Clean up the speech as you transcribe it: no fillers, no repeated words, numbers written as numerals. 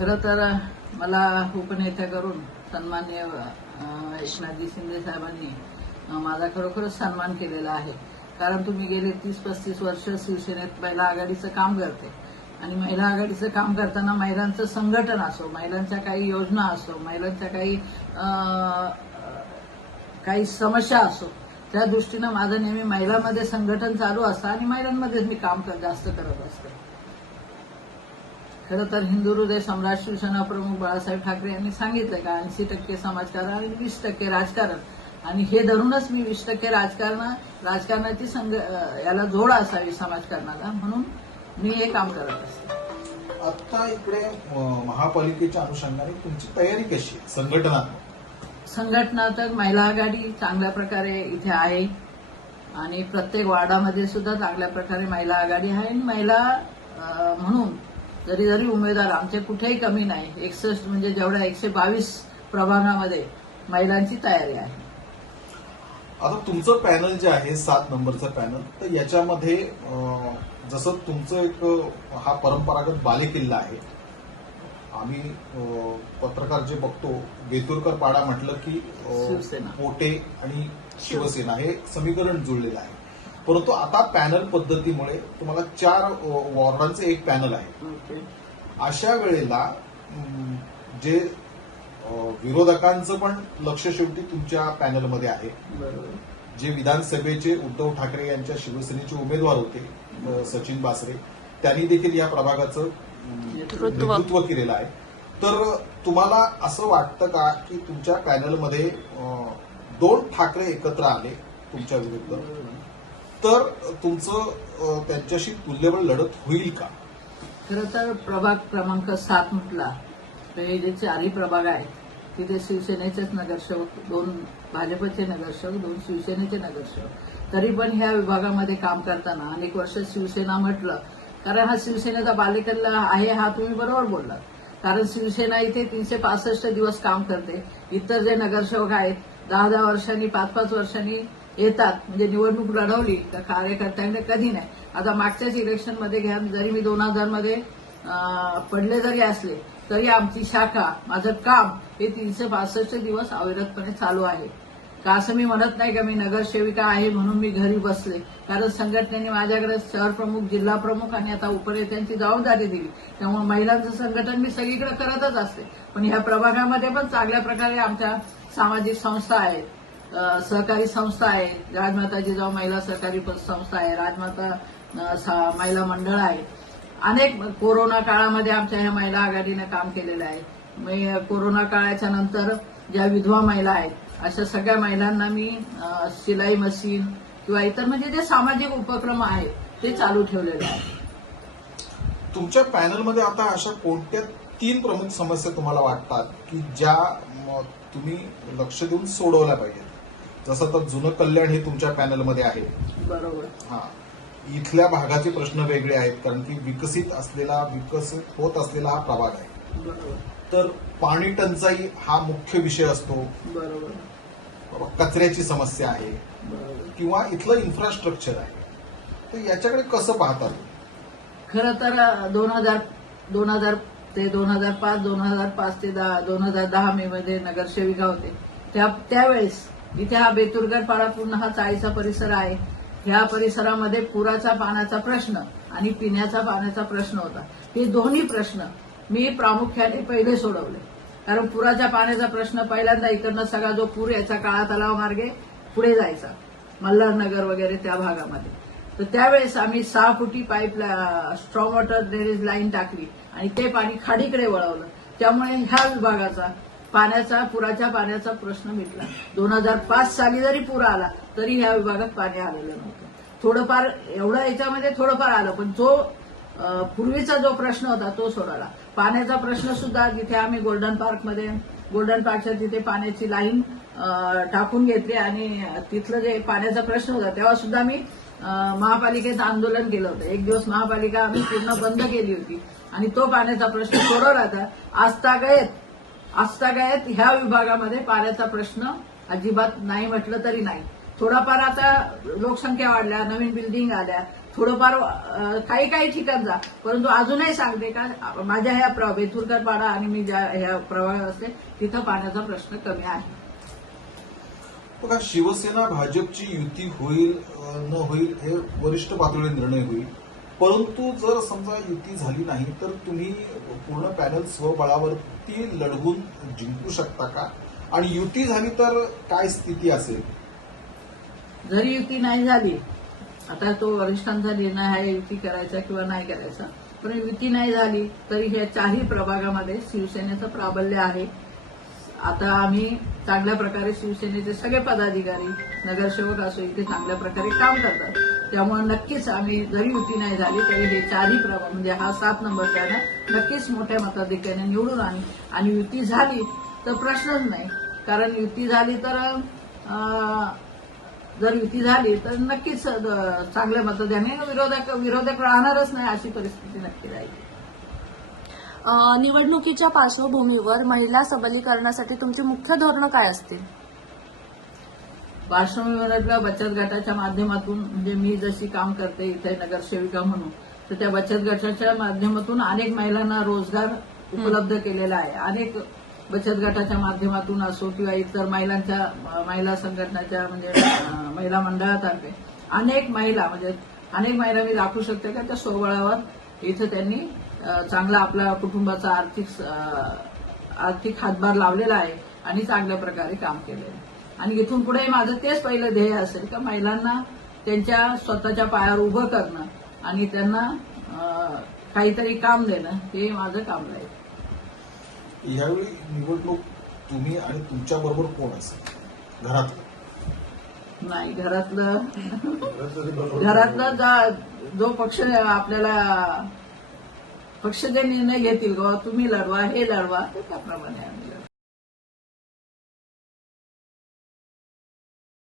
खरं तर मला उपनेत्या करून सन्माननीय एकनाथजी शिंदे साहेबांनी माझा खरोखरच सन्मान केलेला आहे. कारण तुम्ही गेले 30-35 वर्ष शिवसेनेत महिला आघाडीचं काम करते आणि महिला आघाडीचं काम करताना महिलांचं संघटन असो, महिलांच्या काही योजना असो, महिलांच्या काही समस्या असो, त्या दृष्टीनं माझं नेहमी महिलांमध्ये संघटन चालू असतं आणि महिलांमध्येच मी काम जास्त करत असते. खरं तर हिंदू हृदय सम्राट शिवसेना प्रमुख बाळासाहेब ठाकरे यांनी सांगितलं का 80% समाजकारण आणि 20% राजकारण, आणि हे धरूनच मी 20% राजकारणाची याला जोड असावी समाजकारणाला, म्हणून मी हे काम करत असते. आता इकडे महापालिकेच्या अनुषंगाने तुमची तयारी कशी आहे संघटनात्मक? महिला आघाडी चांगल्या प्रकारे इथे आहे आणि प्रत्येक वार्डामध्ये सुद्धा चांगल्या प्रकारे महिला आघाडी आहे आणि महिला म्हणून जरी उमेदवार आमचे कुठेही कमी नाही. 61 म्हणजे जेवढ्या 122 प्रभागामध्ये महिलांची तयारी आहे. आता तुमचं पॅनल जे आहे 7 नंबरचं पॅनल, तर याच्यामध्ये जसं तुमचं एक हा परंपरागत बालेकिल्ला आहे. आम्ही पत्रकार जे बघतो, बेतुरकर पाडा म्हटलं की पोटे आणि शिवसेना हे समीकरण जुळलेलं आहे. परंतु आता पॅनल पद्धतीमुळे तुम्हाला 4 वॉर्डांचे एक पॅनल आहे. अशा वेळेला जे विरोधकांचं पण लक्ष शेवटी तुमच्या पॅनलमध्ये आहे. जे विधानसभेचे उद्धव ठाकरे यांच्या शिवसेनेचे उमेदवार होते सचिन बासरे, त्यांनी देखील या प्रभागाचं नेतृत्व केलेलं आहे. तर तुम्हाला असं वाटतं का की तुमच्या पॅनलमध्ये 2 ठाकरे एकत्र आले तुमच्या विरुद्ध, तर तुमचं त्यांच्याशी तुल्यबळ लढत होईल का? खरं तर प्रभाग क्रमांक 7 म्हटला तर हे जे 4ही प्रभाग आहेत तिथे शिवसेनेचेच नगरसेवक, 2 भाजपचे नगरसेवक, 2 शिवसेनेचे नगरसेवक. तरी पण ह्या विभागामध्ये काम करताना अनेक वर्ष शिवसेना म्हटलं, कारण हा शिवसेनेचा बालेकिल्ला आहे, हा तुम्ही बरोबर बोललात. कारण शिवसेना इथे 365 दिवस काम करते. इतर जे नगरसेवक आहेत 10-10 वर्षांनी, 5-5 वर्षांनी येतात. म्हणजे निवडणूक लढवली तर कार्यकर्त्यांकडे कधी नाही. आता मागच्याच इलेक्शनमध्ये घ्या, जरी मी 2000 मध्ये पडले जरी असले तरी आमची शाखा, माझं काम हे 365 दिवस अविरतपणे चालू आहे. का असं मी म्हणत नाही का मी नगरसेविका आहे म्हणून मी घरी बसले, कारण संघटनेने माझ्याकडे शहर प्रमुख, जिल्हा प्रमुख आणि आता उपनेत्यांची जबाबदारी दिली. त्यामुळे महिलांचं संघटन मी सगळीकडे करतच असते. पण ह्या प्रभागामध्ये पण चांगल्या प्रकारे आमच्या सामाजिक संस्था आहेत, सहकारी संस्था आहे. राजमाता जिजाऊ महिला सहकारी संस्था आहे, राजमाता महिला मंडळ आहे. अनेक कोरोना काळामध्ये आमच्या ह्या महिला आघाडीने काम केलेलं आहे. कोरोना काळाच्या नंतर ज्या विधवा महिला आहेत अशा सगळ्या महिलांना मी शिलाई मशीन किंवा इतर म्हणजे जे सामाजिक उपक्रम आहेत ते चालू ठेवलेले आहेत. तुमच्या पॅनलमध्ये आता अशा कोणत्या 3 प्रमुख समस्या तुम्हाला वाटतात की ज्या तुम्ही लक्ष देऊन सोडवल्या पाहिजेत? जसं तर जुनं कल्याण हे तुमच्या पॅनलमध्ये आहे. बरोबर. हा, इथल्या भागाचे प्रश्न वेगळे आहेत कारण की विकसित होत असलेला हा प्रभाग आहे. बरोबर. तर पाणी टंचाई हा मुख्य विषय असतो. बरोबर. कचऱ्याची समस्या आहे किंवा इथलं इन्फ्रास्ट्रक्चर आहे. तर याच्याकडे कसं पाहतात? खरं तर 2000 ते 2005 ते 2010 मे मध्ये नगरसेविका होते. त्यावेळेस इथे हा बेतुरकर पाडा पूर्ण हा चाळीचा परिसर आहे. ह्या परिसरामध्ये पुराचा पाण्याचा प्रश्न आणि पिण्याचा पाण्याचा प्रश्न होता. हे दोन्ही प्रश्न मी प्रामुख्याने पहिले सोडवले. कारण पुराच्या पाण्याचा प्रश्न पहिल्यांदा इकडनं सगळा जो पूर याचा काळा तलाव मार्गे पुढे जायचा, मल्हारनगर वगैरे त्या भागामध्ये. तर त्यावेळेस आम्ही 6 फुटी स्ट्रॉंग वॉटर ड्रेनेज लाईन टाकली आणि ते पाणी खाडीकडे वळवलं. त्यामुळे ह्या विभागाचा पुराच्या पाण्याचा प्रश्न मिटला. 2005 साली जरी पूर आला तरी ह्या विभागात पाणी आलेलं नव्हतं. थोडंफार एवढं याच्यामध्ये थोडंफार आलं, पण जो पूर्वीचा जो प्रश्न होता तो सोडवला. पाण्याचा प्रश्न सुद्धा जिथे आम्ही गोल्डन पार्कच्या तिथे पाण्याची लाईन टाकून घेतली आणि तिथलं जे पाण्याचा प्रश्न होता तेव्हा सुद्धा मी महापालिकेचं आंदोलन केलं होतं. एक दिवस महापालिका आम्ही पूर्ण बंद केली होती आणि तो पाण्याचा प्रश्न सोडवला होता. आजतागायत ह्या विभागामध्ये पाण्याचा प्रश्न अजिबात नाही म्हटलं तरी नाही. थोडाफार आता लोकसंख्या वाढल्या, नवीन बिल्डिंग आल्या, थोडंफार काही काही ठिकाण जा, परंतु अजूनही सांगते का माझ्या ह्या बेथुरकर पाडा आणि मी ज्या ह्या प्रभागात असते तिथं पाण्याचा प्रश्न कमी आहे. बघा, शिवसेना भाजपची युती होईल न होईल हे वरिष्ठ पातळीवर निर्णय होईल, परंतु जर समजा युती झाली नाही तर तुम्ही पूर्ण पॅनल स्वबळावरती लढवून जिंकू शकता का? आणि युती झाली तर काय स्थिती असेल? जरी युती नाही झाली, आता तो वरिष्ठांचा निर्णय आहे युती करायचा किंवा नाही करायचा, पण युती नाही झाली तरी ह्या चारही प्रभागामध्ये शिवसेनेचं प्राबल्य आहे. आता आम्ही चांगल्या प्रकारे शिवसेनेचे सगळे पदाधिकारी नगरसेवक असो इथे चांगल्या प्रकारे काम करतात. त्यामुळे नक्कीच आम्ही जरी युती नाही झाली तरी हे चारही प्रभाग म्हणजे हा 7 नंबरचा आहे ना नक्कीच मोठ्या मताधिक्याने निवडून आणू. आणि युती झाली तर प्रश्नच नाही, कारण युती झाली तर जर युती झाली तर नक्कीच चांगल्या मतदाने विरोधक राहणारच नाही अशी परिस्थिती नक्की राहील. निवडणुकीच्या पार्श्वभूमीवर महिला सबलीकरणासाठी तुमची मुख्य धोरणं काय असतील? पार्श्वभूमीवरल्या बचत गटाच्या माध्यमातून म्हणजे मी जशी काम करते इथे नगरसेविका म्हणून, तर त्या बचत गटाच्या माध्यमातून अनेक महिलांना रोजगार उपलब्ध केलेला आहे. अनेक बचत गटाच्या माध्यमातून असो किंवा इतर महिला संघटनाच्या म्हणजे महिला मंडळातर्फे अनेक महिला मी दाखवू शकते का त्या स्वबळावर इथं त्यांनी चांगला आपल्या कुटुंबाचा आर्थिक हातभार लावलेला आहे आणि चांगल्या प्रकारे काम केलेलं आहे. आणि इथून पुढे माझं तेच पहिलं ध्येय असेल का महिलांना त्यांच्या स्वतःच्या पायावर उभं करणं आणि त्यांना काहीतरी काम देणं हे माझं काम राहील. यावेळी निवडणूक तुम्ही आणि तुमच्या बरोबर कोण असेल घरातलं? नाही, घरातलं जो पक्ष आपल्याला पक्ष जे निर्णय घेतील किंवा तुम्ही लढवा हे लढवा त्याप्रमाणे आम्ही लढू.